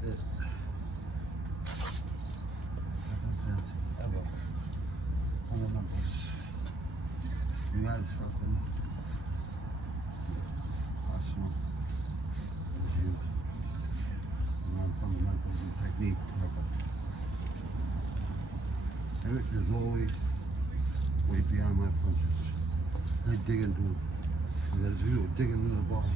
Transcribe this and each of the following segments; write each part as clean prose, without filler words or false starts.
That's it. Nothing fancy ever. Fundamentals. You guys something. Awesome. As you learn fundamentals and technique. Eric is always way beyond my punches. I dig into him. And there's real digging into the body.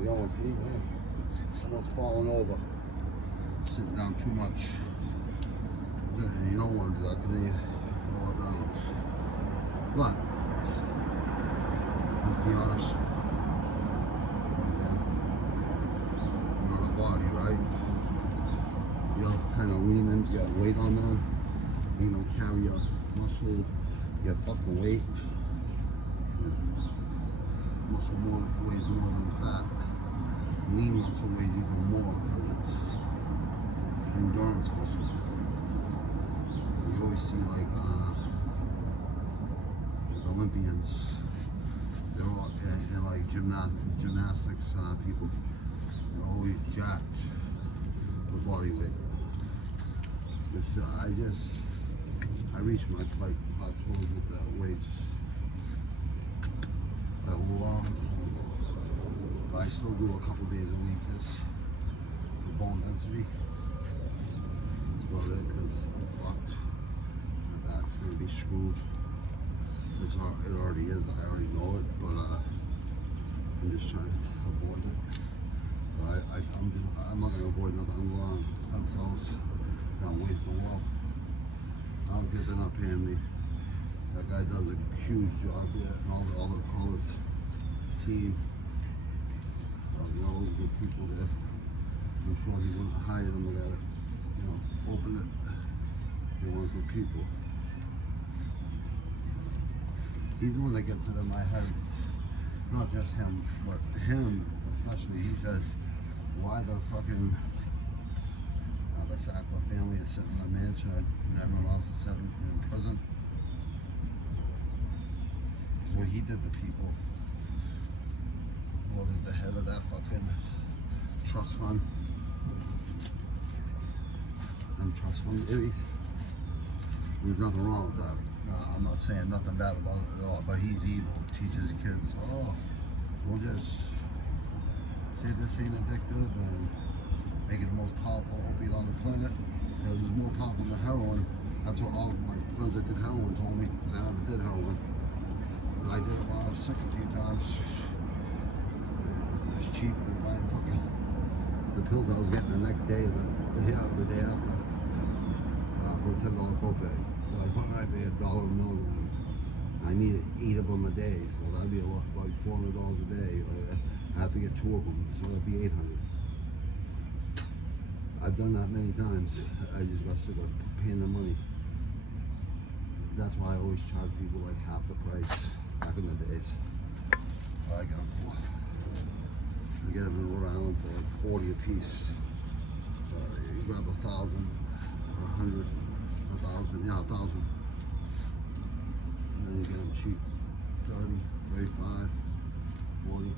We almost leave him. Someone's falling over. Sitting down too much. And you don't want to do that because then you fall down. But, let's be honest. You're on a body, right? You're kind of leaning, you got weight on them. You don't carry your muscle, your fucking weight. Muscle weighs more than fat. Lean muscle weighs even more because it's endurance muscle. You always see like Olympians, they're all and like gymnastics people, they're always jacked with body weight. I reached my plateau with the weights a long time ago. But I still do a couple days a week just for bone density. That's about it because I'm fucked. My back's gonna be screwed. It already is, I already know it, but I'm just trying to avoid it. But I'm not gonna avoid nothing. I'm going on stem cells. I'm waiting for a while. I don't care, they're not paying me. That guy does a huge job there, and all this team. All those good people there. I'm sure he wouldn't have hired them without it. Open it. They want good people. He's the one that gets it in my head. Not just him, but him especially. He says, why the fucking the Sackler family is sitting in a mansion and everyone else is sitting in prison? It's what he did to people. What is the head of that fucking trust fund? And trust fund theories. There's nothing wrong with that. I'm not saying nothing bad about it at all, but he's evil. Teaches kids, oh, we'll just say this ain't addictive and make it the most powerful opiate on the planet. Because it's more powerful than heroin. That's what all my friends that did heroin told me, because I never did heroin. But I did it when I was sick a few times. It was cheaper than buying fucking the pills I was getting the next day, the day after, for a $10 copay. Like when I paid $1 a milligram, I need 8 of them a day, so that'd be about $400 a day. I have to get 2 of them, so that'd be 800. I've done that many times. I just got sick of paying the money. That's why I always charge people like half the price back in the days. I get them for. I get them in Rhode Island for like 40 a piece. You grab 1,000, 100, 1,000, yeah, 1,000. And then you get them cheap. 30, 35, 40.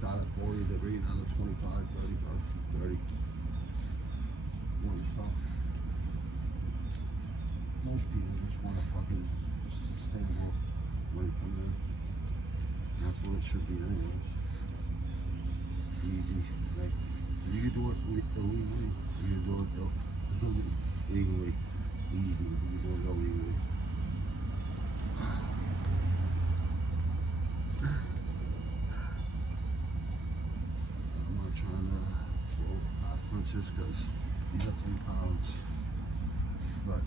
Start at 40, they bring it down to 25, 35, 30. One stop. Most people just want a fucking sustainable money coming in. That's what it should be anyways. Easy. Like, you can do it illegally, you can do it legally. Easy. You can do it illegally. I'm not trying to throw fast punches because you got 3 pounds. But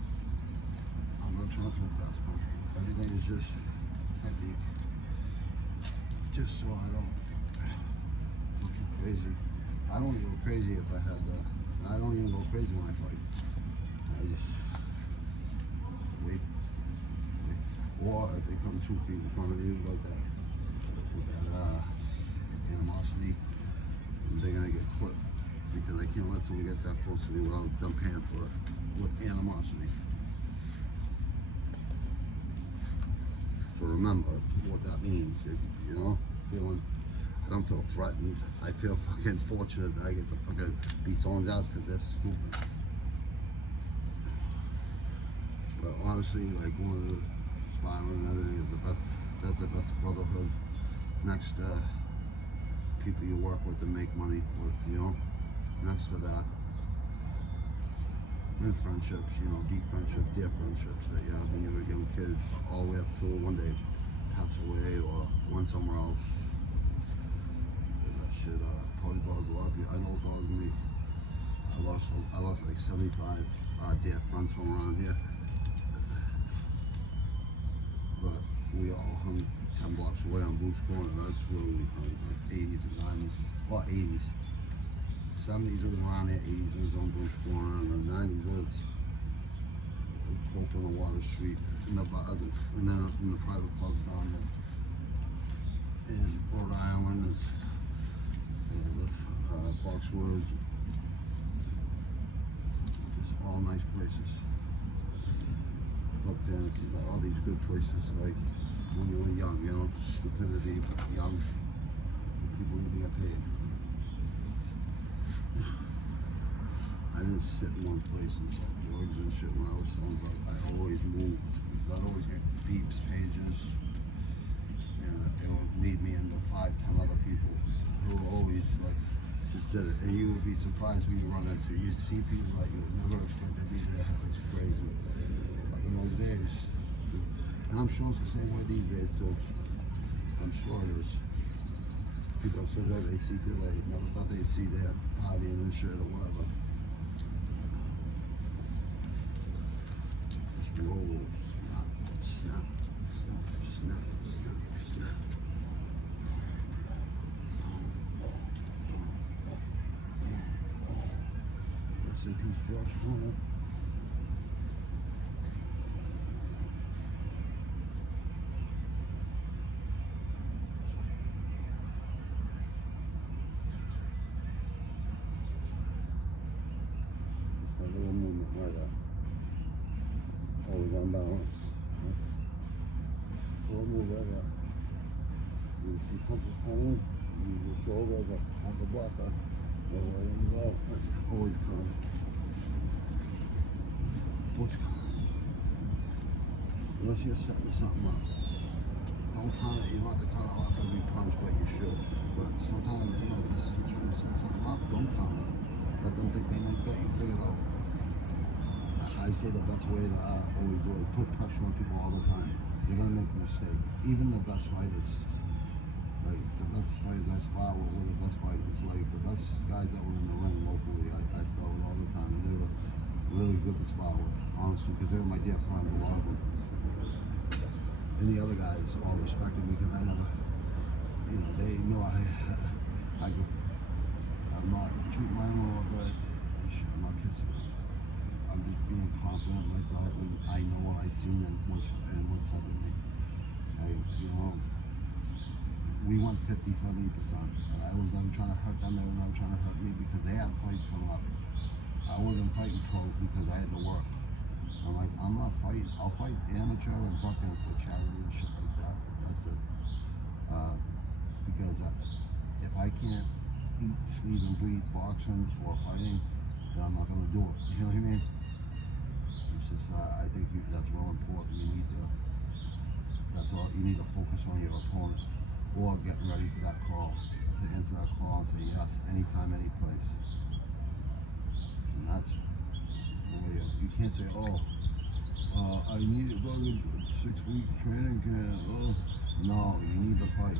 I'm not trying to throw fast punches. Everything is just technique. Just so I don't look crazy. I don't even go crazy if I had that. I don't even go crazy when I fight. I just wait. Or if they come 2 feet in front of you like that, with that animosity, they're gonna get clipped because I can't let someone get that close to me without them paying for it with animosity. So remember what that means. If, you know, feeling, I don't feel threatened. I feel fucking fortunate that I get to fucking beat someone's ass because they're stupid. But honestly, like, one of the sparring and everything is the best. That's the best brotherhood next to people you work with and make money with, you know. Next to that, and friendships, you know, deep friendships, dear friendships that you have when you were a young kid, all the way up to one day pass away or went somewhere else. That shit probably bothers a lot of people. I know it bothers me. I lost like 75 dear friends from around here. But we all hung 10 blocks away on Bruce Corner. That's where we hung, like 80s and 90s. Well, 80s. 70s was around there, 80s was on Bruce Corner, and the 90s was Coke on the Water Street, in the bars, and then in the private clubs down there in Rhode Island, and Foxwoods. Just all nice places. Club Fantasy, all these good places, like when you were young, you know, stupidity, young, people need to get paid. I didn't sit in one place and sell drugs and shit when I was selling drugs. I always moved because I'd always get beeps, pages, and they would lead me into 5, 10 other people who always like just did it. And you would be surprised when you run into. You see people that you would never expect to be there. It's crazy. Like in those days. And I'm sure it's the same way these days too. I'm sure it is. People so that they see people they never thought they'd see there partying and shit or whatever. Just roll, snap, snap, snap, snap, snap. Rest in peace, Josh Horner. Balance. So we'll move right up. You see punches coming, you use your shoulder as a blocker. Go right in the ball. Always coming. What's coming? Unless you're setting something up. Don't count it. You don't have to count it off every punch, but you should. But sometimes, you know, if you're trying to set something up, don't count it. Let them think they got you figured out. I say the best way to always do it is put pressure on people all the time. They're gonna make a mistake. Even the best fighters, like the best fighters I spar with were the best fighters. Like the best guys that were in the ring locally, I spar with all the time, and they were really good to spar with, honestly, because they were my dear friends, a lot of them. And the other guys all respected me because I never, you know, they know I'm not treating my own but I'm not kissing them. I'm just being confident in myself, and I know what I've seen and was said to me. You know, we went 50-70%. I was never trying to hurt them, they were never trying to hurt me because they had fights coming up. I wasn't fighting pro because I had to work. I'm like, I'm not fighting. I'll fight amateur and fucking for charity and shit like that. That's it. Because if I can't eat, sleep, and breathe boxing or fighting, then I'm not gonna do it. You know what I mean? It's just, I think that's real important. You need to. That's all. You need to focus on your opponent or getting ready for that call, to answer that call and say yes, anytime, any place. And that's. You can't say, oh, I need to go to 6-week training camp. Oh, no, you need to fight.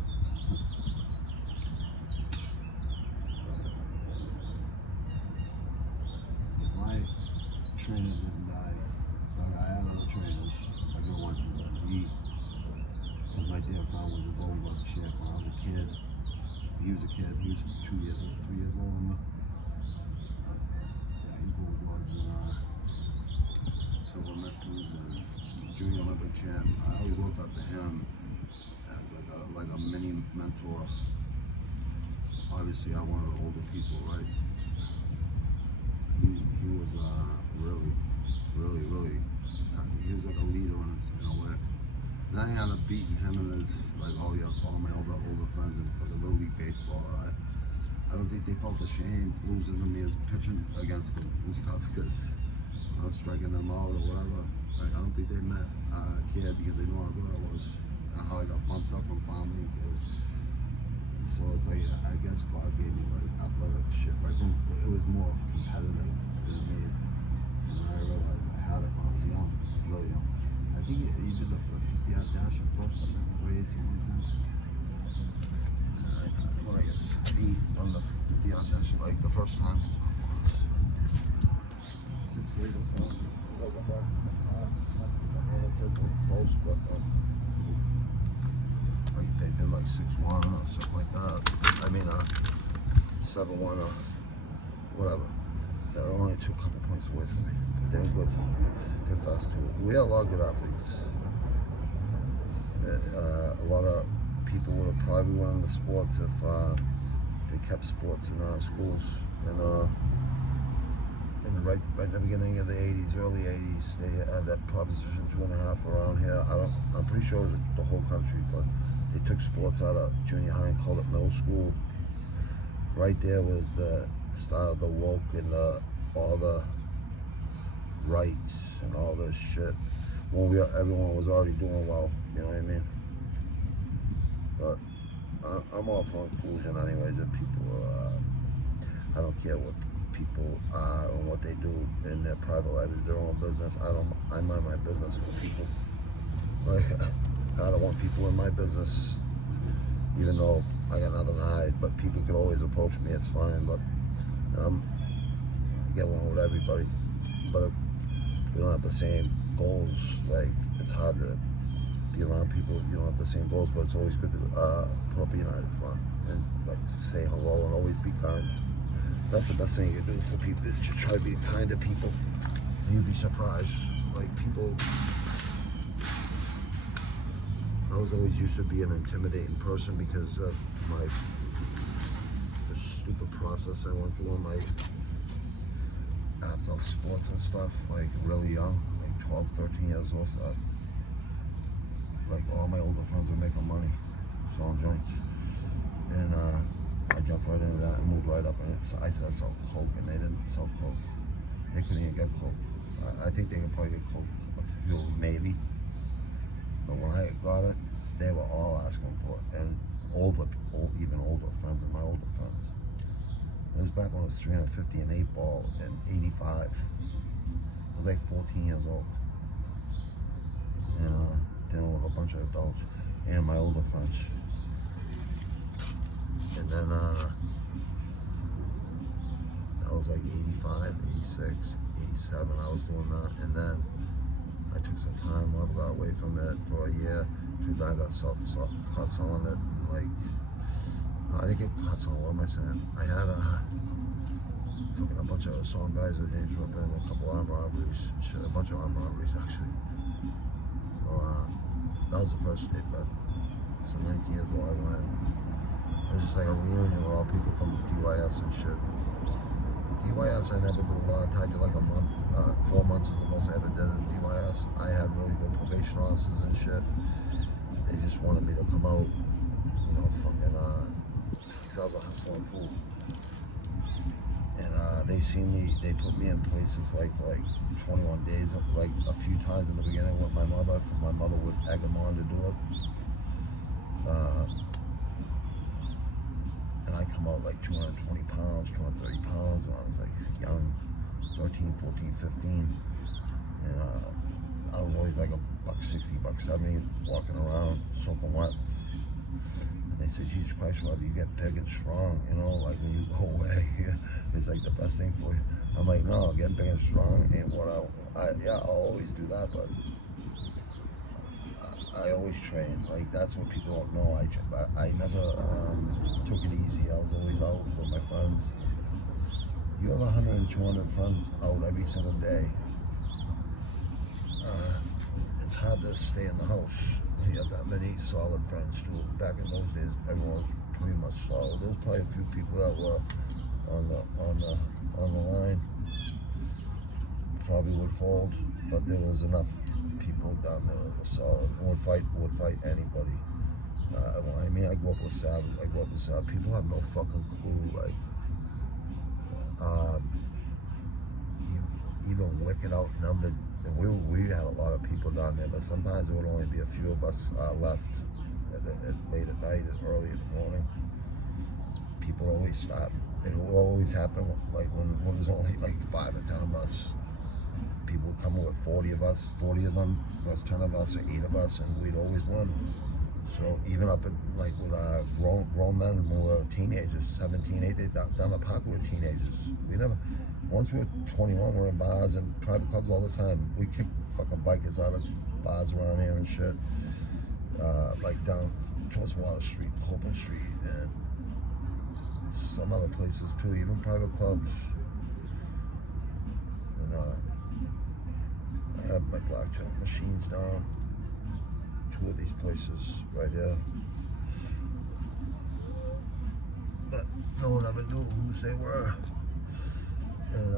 If my trainer didn't die, but I had other trainers, I could have went to that. Because my dear friend was a gold glove champ when I was a kid. He was a kid. He was 3 years old than me. Yeah, he's gold gloves and silver medals and junior Olympic champ. I always looked up to him as like a mini mentor. Obviously, I wanted older people, right? He was really. He was like a leader in a way. Then I ended up beating him and his all my older friends in fucking Little League baseball. I don't think they felt ashamed losing to me as pitching against them and stuff because I was striking them out or whatever. I don't think they cared because they knew how good I was and how I got bumped up from farm league. So it's like, I guess God gave me like athletic shit. Right from, it was more competitive than it made. And then I realized I had it when I was young, really young. I think he did the 50-yard dash in first or second grade, something like that. When I get 8 on the 50-yard dash, like the first time. 6 8 or something. Wasn't bad. Close, but like they did like 6-1 or something like that. I mean 7-1 or whatever. They were only a couple points away from me, but they were good. They're fast too. We had a lot of good athletes. A lot of people would have probably won in the sports if they kept sports in our schools. And right in the beginning of the 80s, early 80s, they had that Proposition 2.5 around here. I'm pretty sure it was the whole country, but they took sports out of junior high and called it middle school. Right there was the start of the woke and all the rights and all this shit. When everyone was already doing well, you know what I mean? But I'm all for inclusion anyways. If people, I don't care what people are and what they do in their private life. Is their own business. I mind my business with people. Like, I don't want people in my business, even though I got nothing to hide. But people could always approach me. It's fine. But I get along with everybody. But if we don't have the same goals, like, it's hard to be around people. You don't have the same goals, but it's always good to put up a united front and like say hello and always be kind. That's the best thing you can do for people. You should try to be kind to people. And you'd be surprised. Like, people, I was always used to be an intimidating person because of the stupid process I went through in my adult sports and stuff, like really young, like 12, 13 years old. So like all my older friends were making money selling joints. And I jumped right into that and moved right up in it. So I said I sold coke and they didn't sell coke. They couldn't even get coke. I think they could probably get coke a few, maybe. But when I got it, they were all asking for it. And even older friends of my older friends. It was back when it was 350 an 8-ball in 85. I was like 14 years old. And dealing with a bunch of adults and my older friends. And then that was like 85, 86, 87, I was doing that. And then I took some time off, got away from it for a year. Then I got caught selling it. Like, no, I didn't get caught selling. What am I saying? I had fucking a bunch of assault guys with James Ripper and a couple armed robberies. Shit, a bunch of armed robberies actually. So that was the first state, but so 19 years old I went in. It was just like a reunion with all people from DYS and shit. DYS I never did a lot. I did like a month. 4 months was the most I ever did in DYS. I had really good probation officers and shit. They just wanted me to come out, you know, fucking, because I was a hustling fool. And they seen me, they put me in places like for like 21 days, like a few times in the beginning with my mother, because my mother would egg them on to do it. And I come out like 220 pounds, 230 pounds when I was like young, 13, 14, 15. And I was always like $160, $170, walking around, soaking wet. And they said, Jesus Christ, Rob, you get big and strong, you know, like when you go away, it's like the best thing for you. I'm like, no, getting big and strong ain't what yeah, I'll always do that, but I always train. Like, that's what people don't know. I never took it easy. I was always out with my friends. You have 100 and 200 friends out every single day. It's hard to stay in the house when you have that many solid friends too. Back in those days, everyone was pretty much solid. There was probably a few people that were on the line. Probably would fold, but there was enough people down there that were solid. Would fight anybody. I mean, I grew up with savage. People have no fucking clue. Like, even wicked outnumbered. And we had a lot of people down there, but sometimes there would only be a few of us left late at night and early in the morning. People always stop. It will always happen like when there's only like 5 or 10 of us. People would come with 40 of us, 40 of them, plus 10 of us or 8 of us, and we'd always win. So even up at like with grown men when we were teenagers, 17, 18, down the park we were teenagers. We never. Once we were 21, we were in bars and private clubs all the time. We kicked fucking bikers out of bars around here and shit. Like down towards Water Street, Holborn Street, and some other places too, even private clubs. And I have my blackjack machines down. 2 of these places right here. But no one ever knew whose they were. And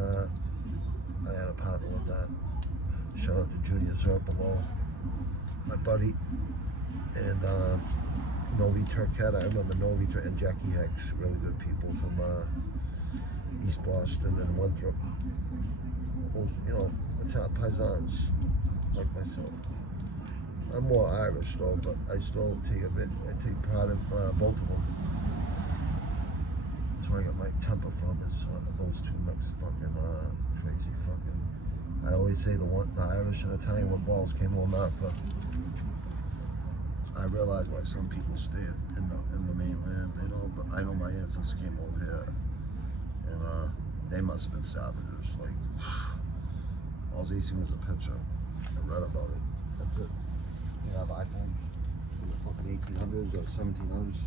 I had a partner with that. Shout out to Junior Zerp below, my buddy. And Novi Turquette, I remember Novi and Jackie Hicks, really good people from East Boston and Winthrop. Those, you know, Italian paisans, like myself. I'm more Irish though, but I still take pride in both of them. That's where I got my temper from, is those two mixed fucking crazy fucking. I always say the Irish and Italian when balls came to America. I realize why some people stay in the mainland, you know, but I know my ancestors came over here, and they must have been savages. Like, all they seen was a picture. I read about it. That's it. You have iPhones from the fucking 1800s or 1700s.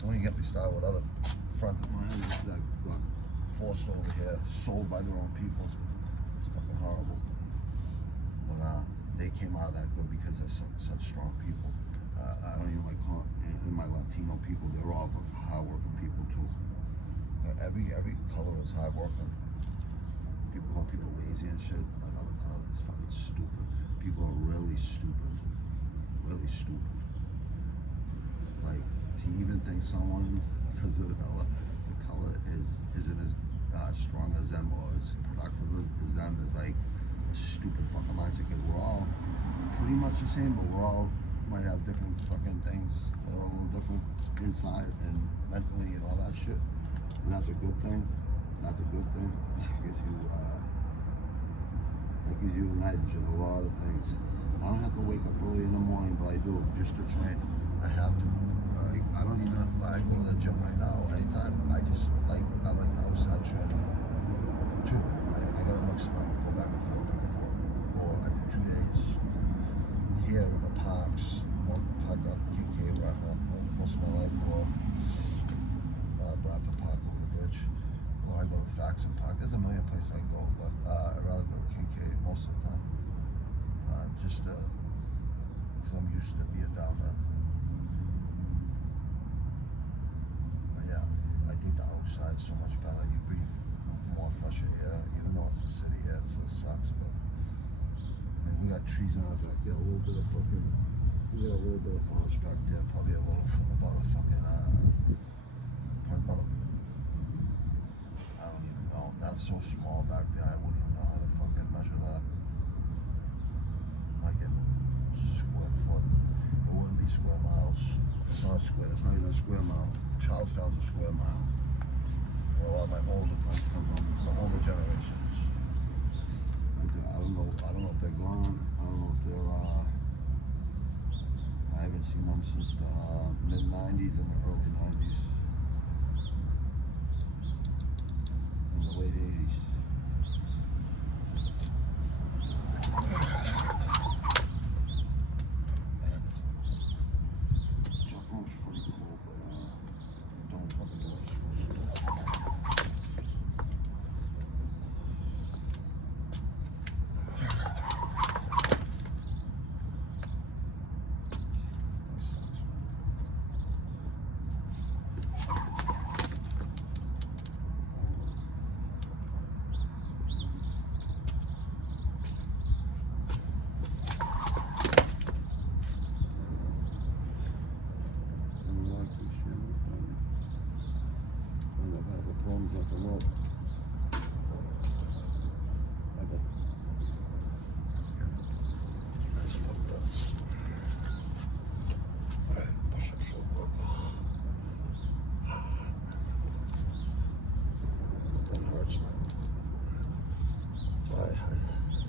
Don't even get me started with other friends of mine that got forced over here, sold by their own people. It's fucking horrible. But they came out of that good because they're such strong people. I don't even like calling in my Latino people. They're all hard-working people too. Every color is hard-working. People call people lazy and shit. Like other colors, it's fucking stupid. People are really stupid. Like, really stupid. Like, to even think someone, because of the color isn't as strong as them or as productive as them, is like a stupid fucking mindset. Because we're all pretty much the same, but we're all might have different fucking things that are a little different inside and mentally and all that shit. And that's a good thing. That's a good thing. That gives you an edge in a lot of things. I don't have to wake up early in the morning, but I do just to train. I have to. I don't even. I go to the gym right now anytime. I like the outside training too. I gotta mix it up, go back and forth, or I place I go, but I'd rather go to Kincaid most of the time. Just because I'm used to being down there. But yeah, I think the outside's so much better. You breathe more fresher air, even though it's the city air, it still sucks. But I mean, we got trees in our back there, we got a little bit of forest back there, probably about a fucking, probably about I don't even know. That's so small back there, I wouldn't even know how to fucking measure that. Like in square foot. It wouldn't be square miles. It's not square, it's not even a square mile. Charlestown's a square mile. Where a lot of my older friends come from, the older generations. I don't know if they're gone. I don't know if they're, I haven't seen them since the mid-90s and the early 90s. In the late 80s. Man, this jump rope's pretty cool, but don't fucking do what you're supposed to do.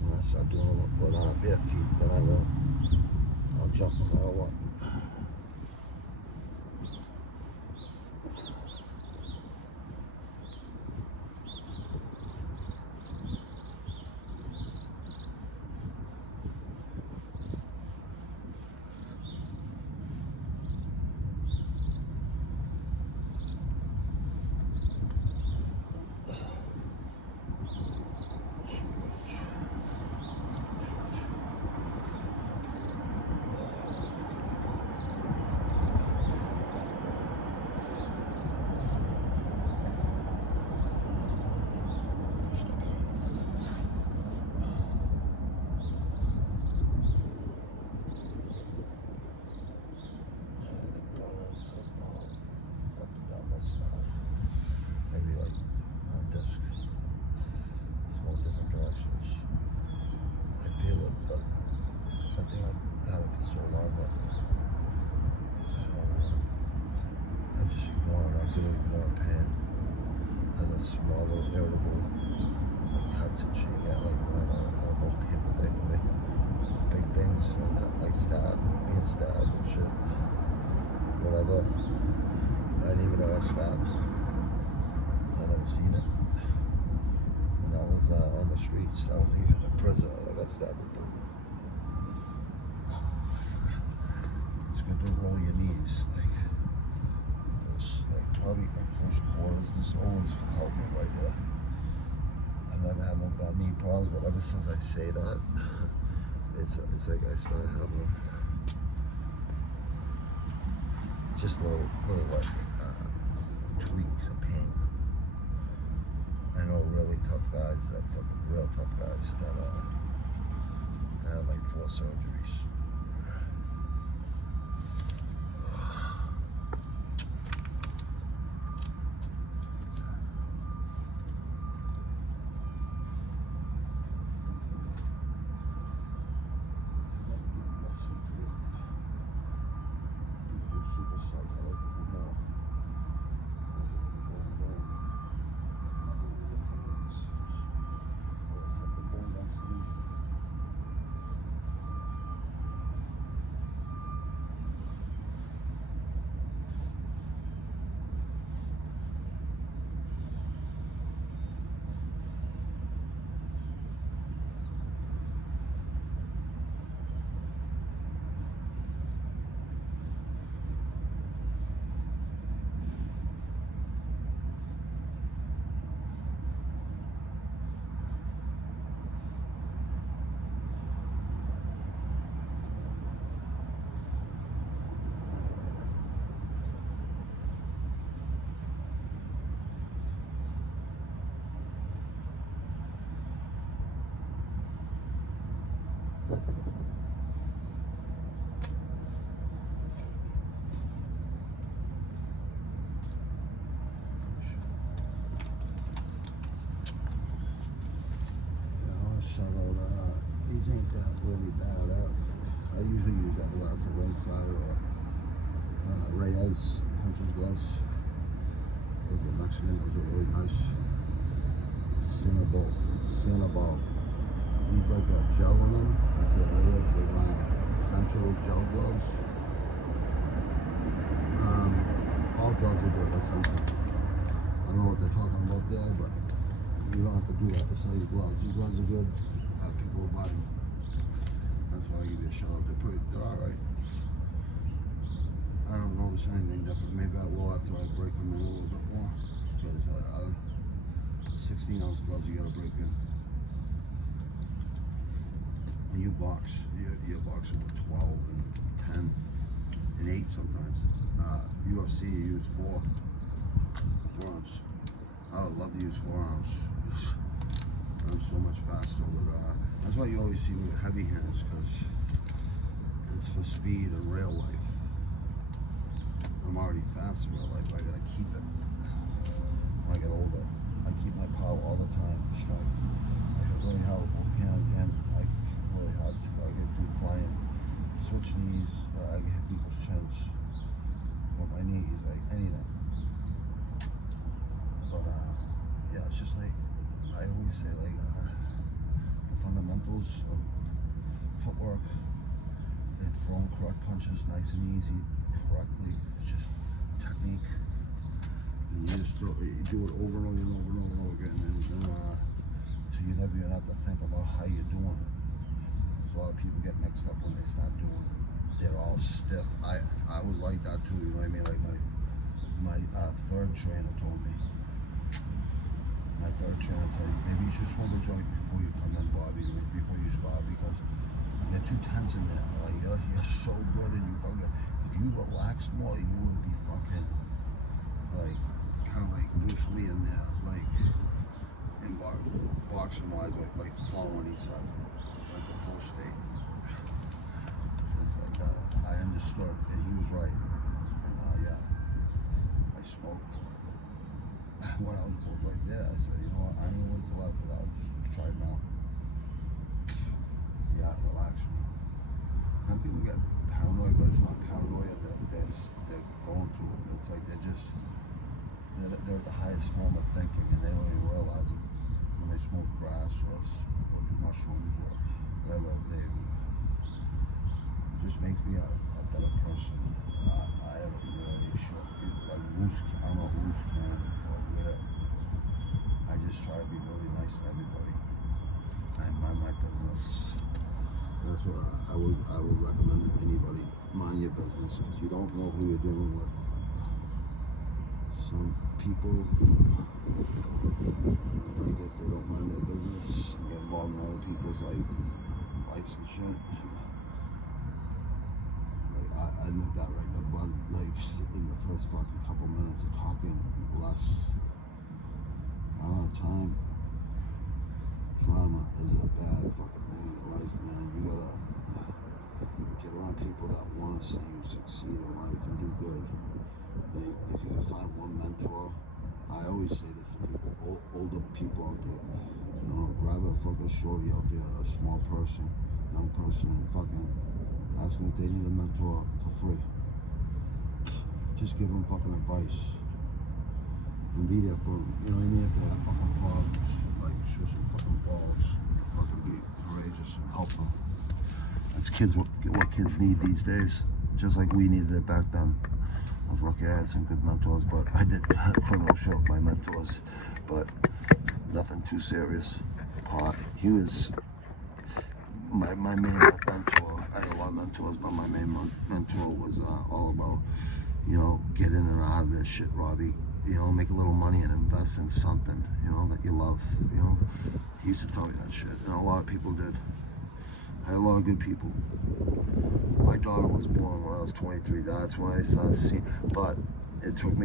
Unless I do it with bare feet, then I'll jump no matter what. Small little irritable cuts and shit. Yeah, like whatever the most painful thing to me. Big things like being stabbed and shit. Whatever. I didn't even know I was stabbed. I never seen it. And that was on the streets. I was even in prison. I got stabbed in prison. It's good to roll your knees. Probably like close quarters. This always helped me right there. I never had no bad knee problems, but ever since I say that, it's like I started having just little like tweaks of pain. I know really tough guys real tough guys that had like 4 surgeries. Shout out, these ain't that really bad out. I usually use Everlasting Ringside or Reyes puncher's gloves. Those are Mexican, those are really nice. Cinnabon. These like got gel in them. I said right here, it says essential gel gloves. All gloves are good, essential. I don't know what they're talking about there, but you don't have to do that to sell your gloves. Your gloves are good. People will buy them. That's why I give you a shout out. They're alright. I don't notice anything different. Maybe I will after I break them in a little bit more. Because 16-ounce gloves you gotta break in. When you box, you're boxing with 12 and 10 and 8 sometimes. UFC you use 4 ounce. I would love to use 4 ounce. I'm so much faster with that's why you always see me with heavy hands, because it's for speed and real life. I'm already fast in real life, but I gotta keep it when I get older. I keep my power all the time, strength. I hit really hard with both hands, and I kick really hard too. I get do client switch knees, I can hit people's chins with my knees, like anything. But yeah, it's just like I always say, like the fundamentals of footwork and throwing correct punches nice and easy, correctly, it's just technique. And you just do it over and over and over and over and over again, and then so you never even have to think about how you're doing it. So a lot of people get mixed up when they start doing it. They're all stiff. I was like that too, you know what I mean? Like my third trainer told me. My third trainer said, maybe you should smoke a joint before you come in, Bobby, before you spar, because you're too tense in there. Like you're so good, and you fucking, if you relaxed more, you would be fucking like kind of like Bruce Lee in there, like in boxing wise, like flowing. He said, like the full state. It's like I understood, and he was right. And yeah, I smoked. When I was both right there, I said, you know what, I ain't gonna wait till after that, I'll just try it now. Yeah, relax me. Some people get paranoid, but it's not paranoia, they're going through it. It's like they're at the highest form of thinking, and they don't even realize it when they smoke grass or do mushrooms or whatever. It just makes me a better person. I have a really short fuse, like I'm a loose cannon from there. I just try to be really nice to everybody. I mind my business. That's what I would recommend to anybody. Mind your business, because you don't know who you're dealing with. Some people, like if they don't mind their business and get involved in other people's like lives and shit. I nipped that right in the bud, like in the first fucking couple minutes of talking less. I don't have time. Drama is a bad fucking thing in life, man. You gotta get around people that want to see you succeed in life and do good. If you can find one mentor, I always say this to people, older people out there, you know, grab a fucking shorty out there, a small person, young person, and fucking ask them if they need a mentor for free. Just give them fucking advice. And be there for them. You know what I mean? If they have fucking problems, like show some fucking balls. Fucking be courageous and help them. That's what kids need these days. Just like we needed it back then. I was lucky I had some good mentors, but I did criminal shit with my mentors. But nothing too serious. Pot. He was my main mentor. I had a lot of mentors, but my main mentor was all about, you know, get in and out of this shit, Robbie. You know, make a little money and invest in something, you know, that you love. You know, he used to tell me that shit, and a lot of people did. I had a lot of good people. My daughter was born when I was 23. That's when I started seeing. But I took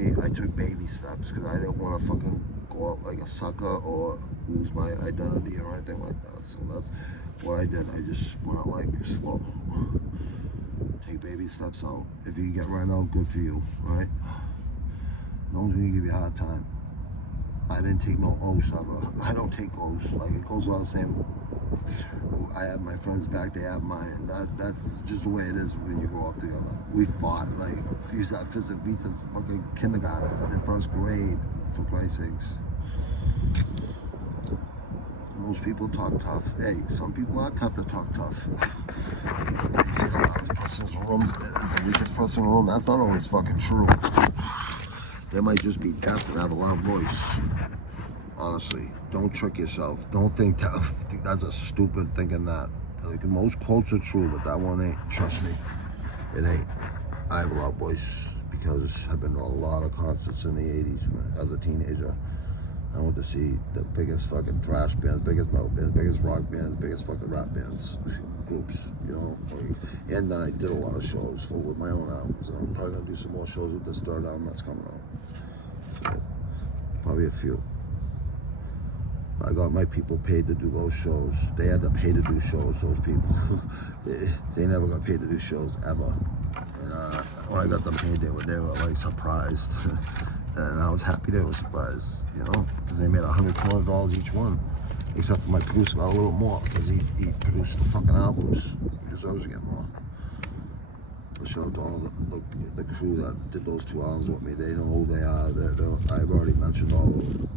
baby steps, because I didn't want to fucking go out like a sucker or lose my identity or anything like that. So what I did, I just went out like slow. Take baby steps out. If you get right out, good for you, right? No one's gonna give you a hard time. I didn't take no oaths ever. I don't take oaths. Like, it goes without saying, I have my friends back, they have mine. That's just the way it is when you grow up together. We fought, like, we used to have physical beats in fucking kindergarten, in first grade, for Christ's sakes. Most people talk tough. Hey, some people are tough to talk tough. They say the loudest person in the room is the weakest person in the room. That's not always fucking true. They might just be deaf and have a loud voice. Honestly, don't trick yourself. Don't think that's a stupid thinking that. Like, most quotes are true, but that one ain't. Trust me, it ain't. I have a loud voice because I've been to a lot of concerts in the 80s as a teenager. I went to see the biggest fucking thrash bands, biggest metal bands, biggest rock bands, biggest fucking rap bands, groups, you know. And then I did a lot of shows with my own albums. And I'm probably gonna do some more shows with this third album that's coming out. So, probably a few. I got my people paid to do those shows. They had to pay to do shows, those people. they never got paid to do shows, ever. And when I got them paid, they were like surprised. And I was happy they were surprised, you know, because they made $100, $200 each one. Except for my producer got a little more, because he produced the fucking albums. He deserves to get more. I showed to all the crew that did those 2 albums with me. They know who they are. I've already mentioned all of them.